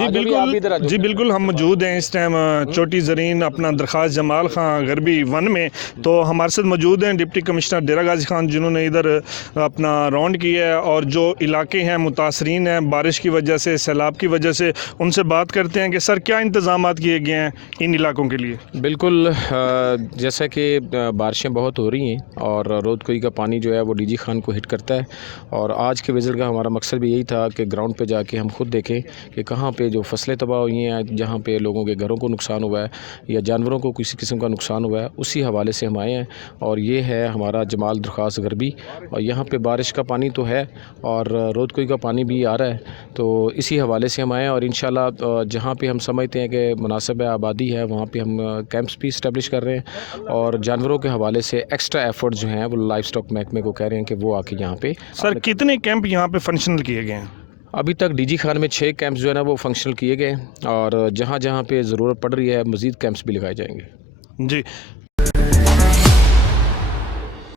जी बिल्कुल, जी बिल्कुल, हम मौजूद हैं इस टाइम छोटी ज़रीन अपना दरख्वास्त जमाल खां गरबी वन में। तो हमारे साथ मौजूद हैं डिप्टी कमिश्नर डेरा गाजी खान, जिन्होंने इधर अपना राउंड किया है और जो इलाके हैं मुतासरीन हैं बारिश की वजह से, सैलाब की वजह से, उनसे बात करते हैं कि सर क्या इंतज़ामात किए गए हैं इन इलाकों के लिए। बिल्कुल, जैसा कि बारिशें बहुत हो रही हैं और रोद कोई का पानी जो है वो डीजी खान को हिट करता है, और आज के विज़िट का हमारा मकसद भी यही था कि ग्राउंड पे जाके हम खुद देखें कि कहाँ पे जो फसलें तबाह हुई हैं, जहाँ पे लोगों के घरों को नुकसान हुआ है या जानवरों को किसी किस्म का नुकसान हुआ है, उसी हवाले से हम आए हैं। और ये है हमारा जमाल दरख्वास्त गरबी, और यहाँ पे बारिश का पानी तो है और रोद कोई का पानी भी आ रहा है, तो इसी हवाले से हम आए हैं। और इंशाल्लाह जहाँ पे हम समझते हैं कि मुनासिब आबादी है, वहाँ पे हम कैंप्स भी इस्टेब्लिश कर रहे हैं, और जानवरों के हवाले से एक्स्ट्रा एफर्ट जो हैं वो लाइफ स्टॉक महकमे को कह रहे हैं कि वो आके यहाँ पे। सर कितने कैंप यहाँ पे फंक्शनल किए गए हैं। अभी तक डीजी खान में 6 कैंप्स जो है ना वो फंक्शनल किए गए हैं, और जहाँ जहाँ पे ज़रूरत पड़ रही है मज़ीद कैंप्स भी लगाए जाएंगे। जी